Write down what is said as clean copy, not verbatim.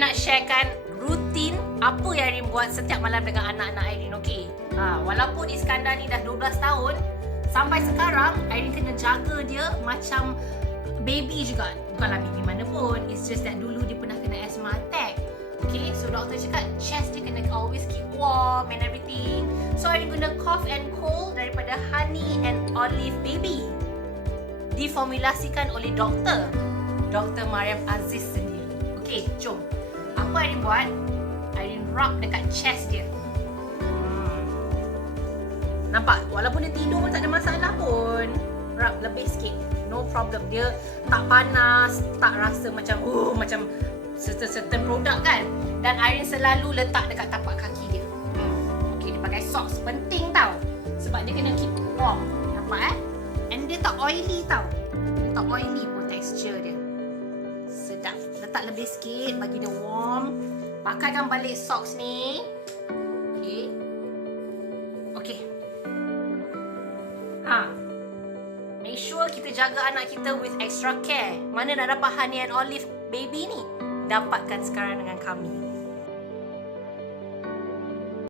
Irene nak sharekan rutin apa yang Irene buat setiap malam dengan anak-anak Irene, okey? Walaupun Iskandar ni dah 12 tahun, sampai sekarang Irene kena jaga dia macam baby juga. Bukanlah baby mana pun, it's just that dulu dia pernah kena asthma attack. Okay, so doktor cakap chest dia kena always keep warm and everything. So Irene guna cough and cold daripada Honey and Olive Baby, diformulasikan oleh Dr. Mariam Aziz sendiri. Okay, jom. Apa Irene buat? Irene rub dekat chest dia. Nampak? Walaupun dia tidur pun tak ada masalah pun. Rub lebih sikit, no problem. Dia tak panas, tak rasa macam macam certain produk kan. Dan Irene selalu letak dekat tapak kaki dia. Okay, dia pakai socks. Penting tau, sebab dia kena keep warm. Nampak And dia tak oily tau. Dia tak oily pun texture dia. Sedap. Letak lebih sikit bagi dia warm. Pakaikan balik socks ni. Okay. Okay. Make sure kita jaga anak kita with extra care. Mana nak dapat Honey and Olive Baby ni? Dapatkan sekarang dengan kami.